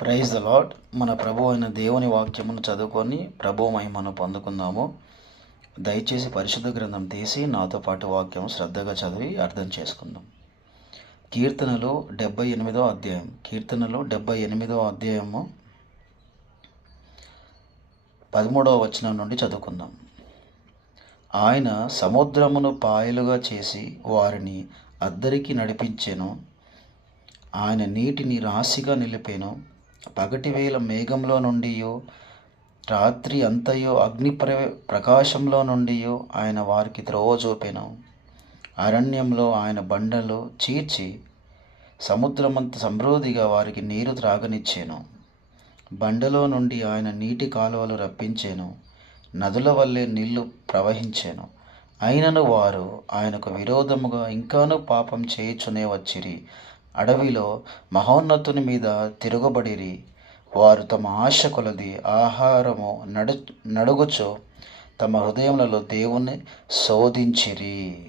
Praise the lord మన ప్రభు అయిన దేవుని వాక్యమును చదువుకొని ప్రభు మహిమను పొందుకుందాము. దయచేసి పరిశుద్ధ గ్రంథం తీసి నాతో పాటు వాక్యం శ్రద్ధగా చదివి అర్థం చేసుకుందాం. కీర్తనలు డెబ్బై ఎనిమిదో అధ్యాయం. కీర్తనలు డెబ్బై ఎనిమిదో అధ్యాయము పదమూడవ వచనం నుండి చదువుకుందాం. ఆయన సముద్రమును పాయలుగా చేసి వారిని అద్దరికి నడిపించెను. ఆయన నీటిని రాశిగా నిలిపాను. పగటివేళ మేఘంలో నుండియో రాత్రి అంతయో అగ్ని ప్రకాశంలో నుండియో ఆయన వారికి త్రోవ చూపెను. అరణ్యంలో ఆయన బండలు చీర్చి సముద్రమంత సమృద్ధిగా వారికి నీరు త్రాగనిచ్చాను. బండలో నుండి ఆయన నీటి కాలువలు రప్పించాను. నదుల వల్లే నీళ్ళు ప్రవహించాను. అయినను వారు ఆయనకు విరోధముగా ఇంకాను పాపం చేయుచునే వచ్చిరి. అడవిలో మహోన్నతుని మీద తిరగబడిరి. వారు తమ ఆశ కొలది ఆహారము నడు నడుగుచు తమ హృదయములలో దేవుణ్ణి శోధించిరి.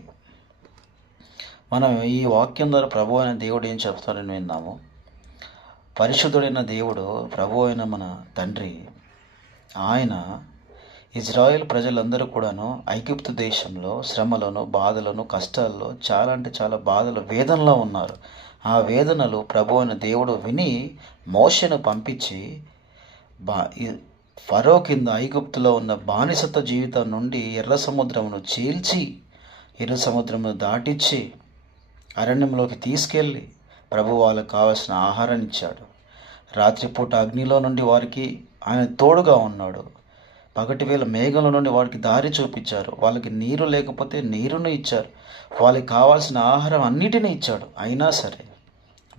మనం ఈ వాక్యం ద్వారా ప్రభు అయిన దేవుడు ఏం చెప్తాడని విన్నాము పరిశుద్ధుడైన దేవుడు ప్రభు అయిన మన తండ్రి ఆయన ఇజ్రాయెల్ ప్రజలందరూ కూడాను ఐగుప్తు దేశంలో శ్రమలను బాధలను కష్టాల్లో చాలా అంటే చాలా బాధలు వేదనలో ఉన్నారు. ఆ వేదనలు ప్రభు అయిన దేవుడు విని మోషను పంపించి బా ఫరో కింద ఐగుప్తులో ఉన్న బానిసత్వ జీవితం నుండి ఎర్ర సముద్రమును చీల్చి ఎర్ర సముద్రమును దాటించి అరణ్యంలోకి తీసుకెళ్ళి ప్రభు వాళ్ళకు కావలసిన ఆహారాన్ని ఇచ్చాడు. రాత్రిపూట అగ్నిలో నుండి వారికి ఆయన తోడుగా ఉన్నాడు. పగటి వేళ మేఘంలో నుండి వారికి దారి చూపించారు. వాళ్ళకి నీరు లేకపోతే నీరును ఇచ్చారు. వాళ్ళకి కావాల్సిన ఆహారం అన్నిటినీ ఇచ్చాడు. అయినా సరే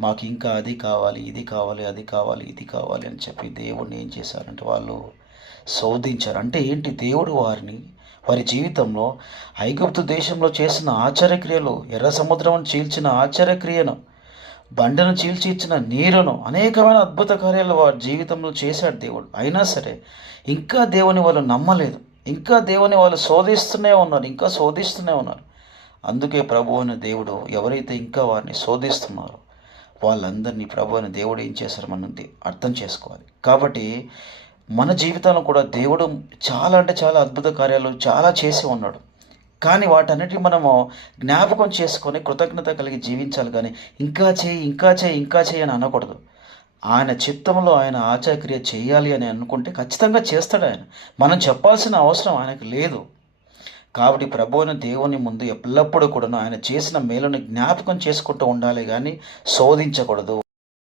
మాకు ఇంకా అది కావాలి ఇది కావాలి అది కావాలి ఇది కావాలి అని చెప్పి దేవుడిని ఏం చేశారంటే వాళ్ళు శోధించారు. అంటే ఏంటి? దేవుడు వారిని వారి జీవితంలో ఐగుప్తు దేశంలో చేసిన ఆచార్యక్రియలు ఎర్ర సముద్రం చీల్చిన ఆచార్యక్రియను బండను చీల్చి ఇచ్చిన నీరును అనేకమైన అద్భుత కార్యాలు వారి జీవితంలో చేశాడు దేవుడు. అయినా సరే ఇంకా దేవుని వాళ్ళు నమ్మలేదు. ఇంకా దేవుని వాళ్ళు శోధిస్తూనే ఉన్నారు ఇంకా శోధిస్తూనే ఉన్నారు. అందుకే ప్రభు అనే దేవుడు ఎవరైతే ఇంకా వారిని శోధిస్తున్నారో వాళ్ళందరినీ ప్రభు దేవుడు ఏం చేశారు మనది అర్థం చేసుకోవాలి. కాబట్టి మన జీవితంలో కూడా దేవుడు చాలా అంటే చాలా అద్భుత కార్యాలు చాలా చేసి ఉన్నాడు. కానీ వాటన్నిటి మనము జ్ఞాపకం చేసుకొని కృతజ్ఞత కలిగి జీవించాలి కానీ ఇంకా చేయి ఇంకా చేయి ఇంకా చేయి అని అనకూడదు. ఆయన చిత్తంలో ఆయన ఆచార్య చేయాలి అని అనుకుంటే ఖచ్చితంగా చేస్తాడు ఆయన. మనం చెప్పాల్సిన అవసరం ఆయనకు లేదు. కాబట్టి ప్రభువుని దేవుని ముందు ఎల్లప్పుడూ కూడా ఆయన చేసిన మేలుని జ్ఞాపకం చేసుకుంటూ ఉండాలి కానీ శోధించకూడదు.